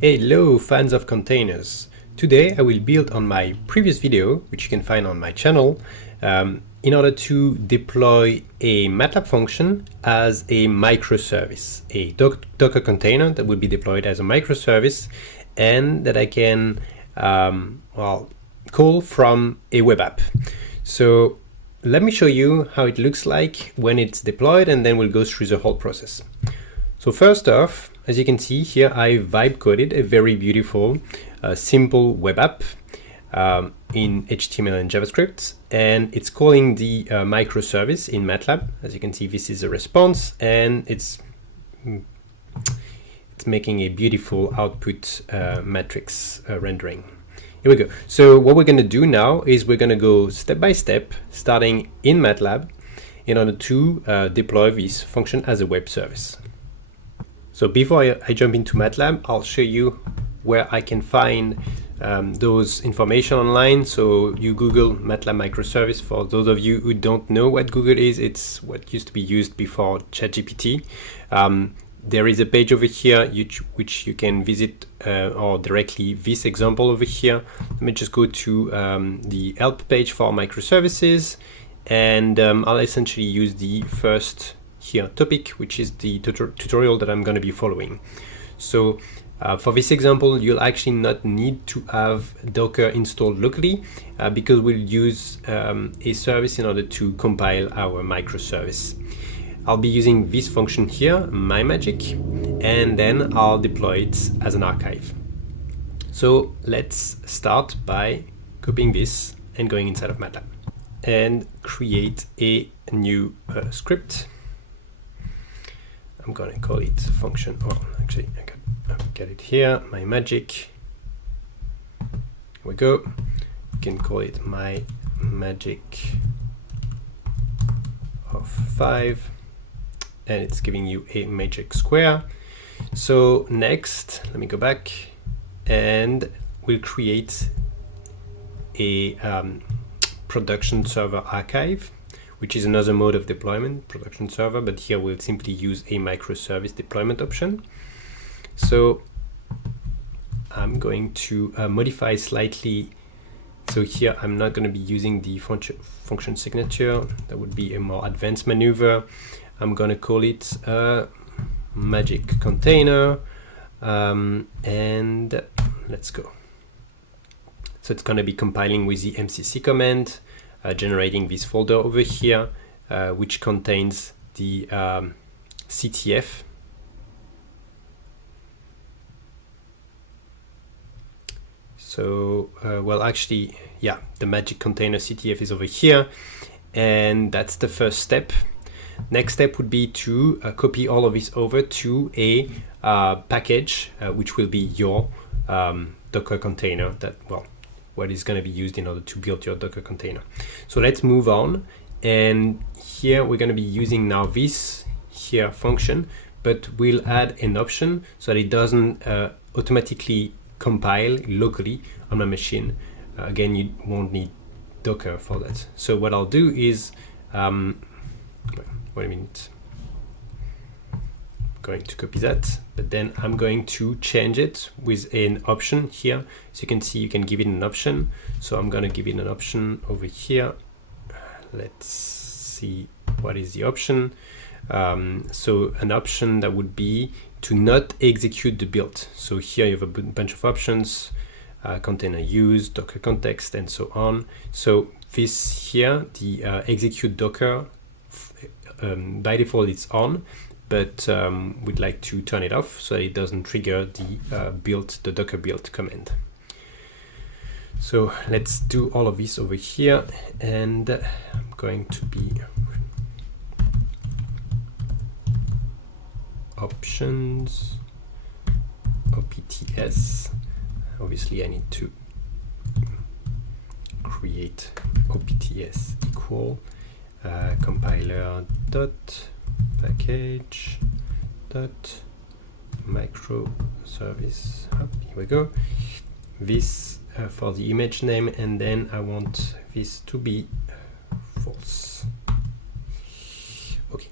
Hello fans of containers! Today I will build on my previous video, which you can find on my channel, in order to deploy a MATLAB function as a microservice, a Docker container that would be deployed as a microservice and that I can call from a web app. So let me show you how it looks like when it's deployed, and then we'll go through the whole process. So first off, as you can see here, I vibe coded a very beautiful, simple web app in HTML and JavaScript, and it's calling the microservice in MATLAB. As you can see, this is a response, and it's making a beautiful output matrix rendering. Here we go. So what we're going to do now is we're going to go step by step, starting in MATLAB, in order to deploy this function as a web service. So before I jump into MATLAB, I'll show you where I can find those information online. So you Google MATLAB microservice. For those of you who don't know what Google is, it's what used to be used before ChatGPT. There is a page over here which you can visit, or directly this example over here. Let me just go to the help page for microservices, and I'll essentially use the first here topic, which is the tutorial that I'm going to be following. So for this example, you'll actually not need to have Docker installed locally because we'll use a service in order to compile our microservice. I'll be using this function here, mymagic, and then I'll deploy it as an archive. So let's start by copying this and going inside of MATLAB and create a new script. I'm going to call it function. Well, actually, I get it here. MyMagic. Here we go. You can call it MyMagic of 5, and it's giving you a magic square. So next, let me go back, and we'll create a production server archive, which is another mode of deployment, production server, but here we'll simply use a microservice deployment option. So I'm going to modify slightly. So here I'm not going to be using the function signature. That would be a more advanced maneuver. I'm going to call it magic container, and let's go. So it's going to be compiling with the MCC command, generating this folder over here, which contains the CTF. So, well, actually, yeah, the magic container CTF is over here, and that's the first step. Next step would be to copy all of this over to a package, which will be your Docker container, that, well, what is going to be used in order to build your Docker container. So let's move on, and here we're going to be using now this here function, but we'll add an option so that it doesn't automatically compile locally on my machine. Again, you won't need Docker for that. So what I'll do is, wait a minute, I'm going to copy that, but then I'm going to change it with an option here. So you can see you can give it an option. So I'm going to give it an option over here. Let's see what is the option. So an option that would be to not execute the build. So here you have a bunch of options, container use, Docker context, and so on. So this here, the execute Docker, by default it's on, but we'd like to turn it off so that it doesn't trigger the Docker build command. So let's do all of this over here, and I'm going to be options OPTS. Obviously I need to create OPTS equal compiler dot package dot microservice. Here we go. This for the image name, and then I want this to be false. Okay.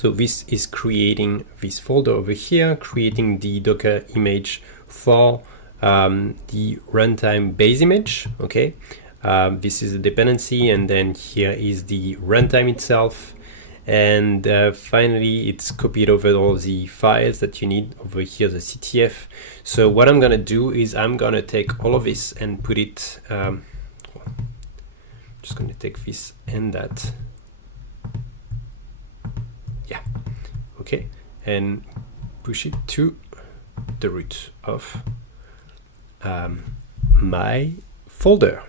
So this is creating this folder over here, creating the Docker image for the runtime base image. Okay, this is a dependency, and then here is the runtime itself. And finally, it's copied over all the files that you need over here, the CTF. So what I'm going to do is I'm going to take all of this and put it, just going to take this and that. Yeah, okay, and push it to the root of my folder.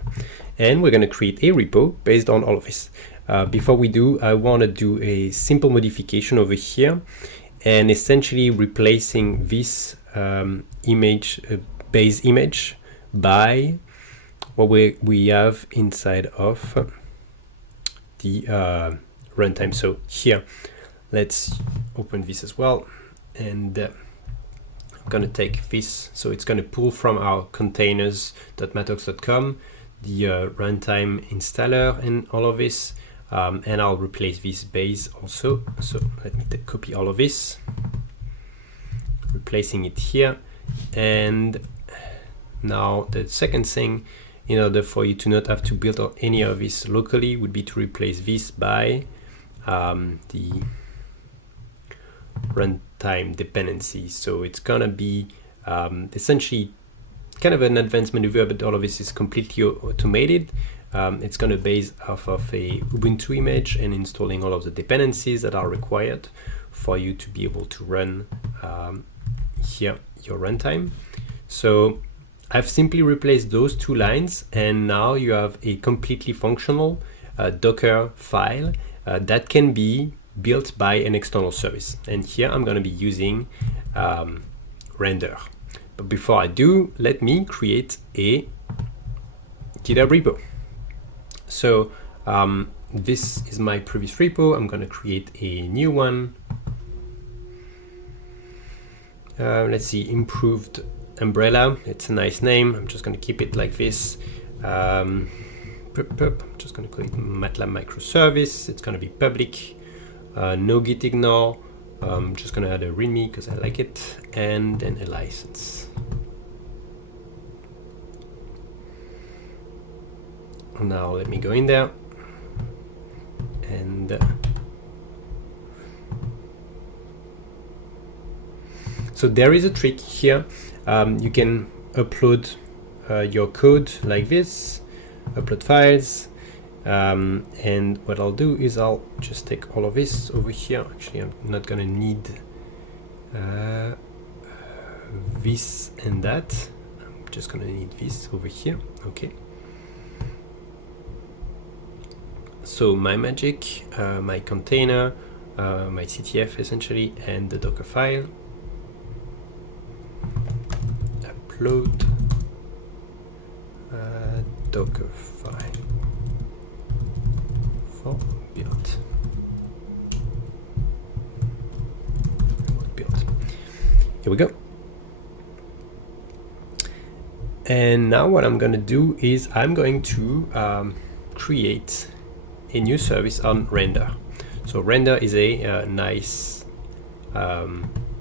And we're going to create a repo based on all of this. Before we do, I want to do a simple modification over here and essentially replacing this image, base image, by what we have inside of the runtime. So here, let's open this as well, and I'm going to take this. So it's going to pull from our containers.mattox.com the runtime installer and all of this. And I'll replace this base also. So let me copy all of this, replacing it here. And now the second thing, in order for you to not have to build any of this locally, would be to replace this by the runtime dependency. So it's gonna be essentially kind of an advanced maneuver, but all of this is completely automated. It's going to base off of a Ubuntu image and installing all of the dependencies that are required for you to be able to run here your runtime. So I've simply replaced those two lines, and now you have a completely functional Docker file that can be built by an external service. And here I'm going to be using render. But before I do, let me create a GitHub repo. So this is my previous repo. I'm going to create a new one. Let's see, improved umbrella. It's a nice name. I'm just going to keep it like this. I'm just going to call it MATLAB microservice. It's going to be public. No git ignore. I'm just going to add a readme because I like it, and then a license. Now let me go in there and so there is a trick here. You can upload your code like this, upload files, and what I'll do is I'll just take all of this over here. Actually, I'm not gonna need this and that. I'm just gonna need this over here. Okay. So my magic, my container, my CTF essentially, and the Docker file. Upload Docker file for build. Here we go. And now what I'm going to do is I'm going to create a new service on render. So render is a nice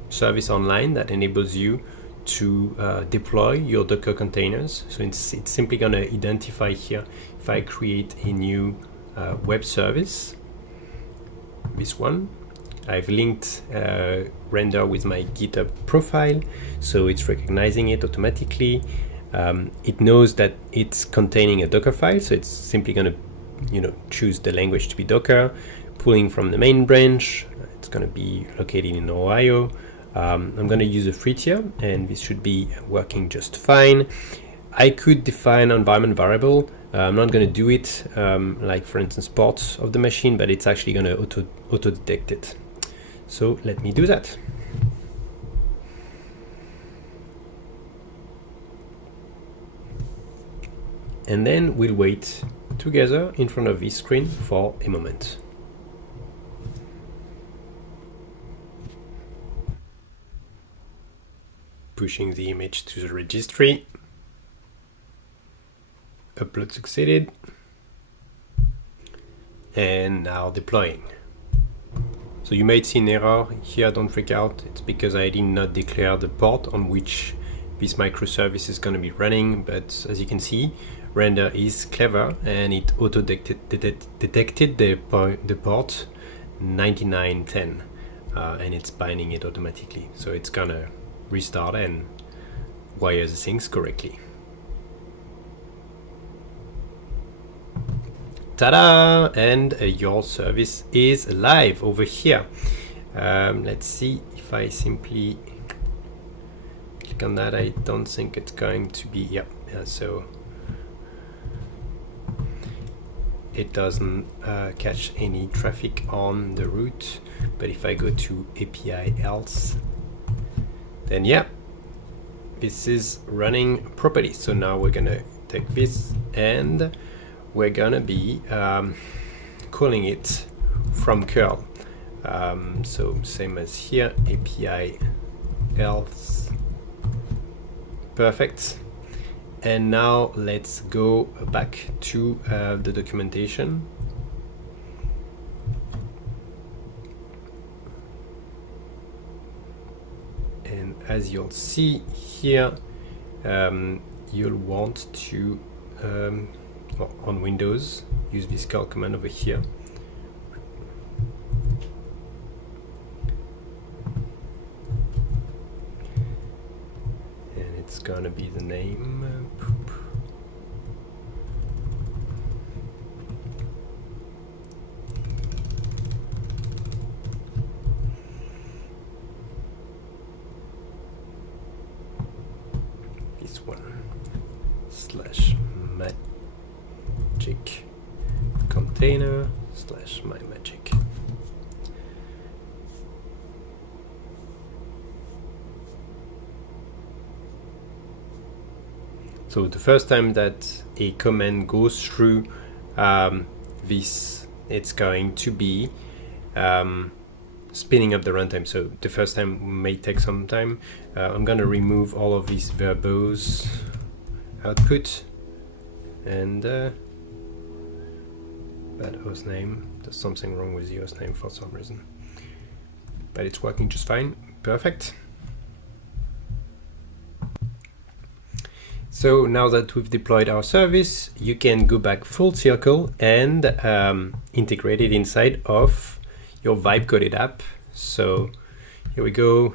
service online that enables you to deploy your Docker containers. So it's simply going to identify here if I create a new web service, this one. I've linked render with my GitHub profile, so it's recognizing it automatically. It knows that it's containing a Docker file, so it's simply going to choose the language to be Docker, pulling from the main branch. It's going to be located in Ohio. I'm going to use a free tier, and this should be working just fine. I could define environment variable. I'm not going to do it like, for instance, ports of the machine, but it's actually going to auto detect it. So let me do that. And then we'll wait together in front of this screen for a moment. Pushing the image to the registry. Upload succeeded. And now deploying. So you might see an error here, don't freak out. It's because I did not declare the port on which this microservice is going to be running, but as you can see, render is clever and it auto detected the port 9910 and it's binding it automatically. So it's gonna restart and wire the things correctly. Ta-da! And your service is live over here. Let's see if I simply click on that. I don't think it's going to be, yeah, so it doesn't catch any traffic on the route. But if I go to API else, then yeah, this is running properly. So now we're gonna take this and we're gonna be calling it from curl. So same as here, API else, perfect. And now let's go back to the documentation. And as you'll see here, you'll want to, on Windows, use this curl command over here. And it's gonna be the name. This one slash magic container slash my magic. So the first time that a command goes through this, it's going to be spinning up the runtime. So the first time may take some time. I'm gonna remove all of these verbose output and that host name. There's something wrong with the host name for some reason, but it's working just fine. Perfect. So now that we've deployed our service, you can go back full circle and integrate it inside of your Vibe coded app. So here we go.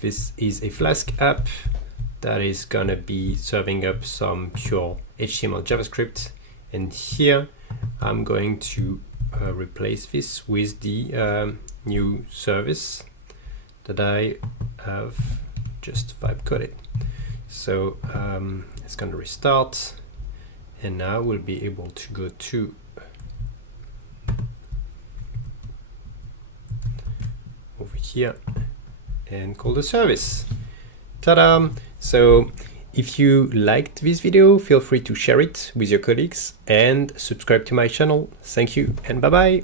This is a Flask app that is gonna be serving up some pure HTML JavaScript. And here I'm going to replace this with the new service that I have just Vibe coded. So it's going to restart, and now we'll be able to go to over here and call the service. Ta-da! So if you liked this video, feel free to share it with your colleagues and subscribe to my channel. Thank you and bye-bye.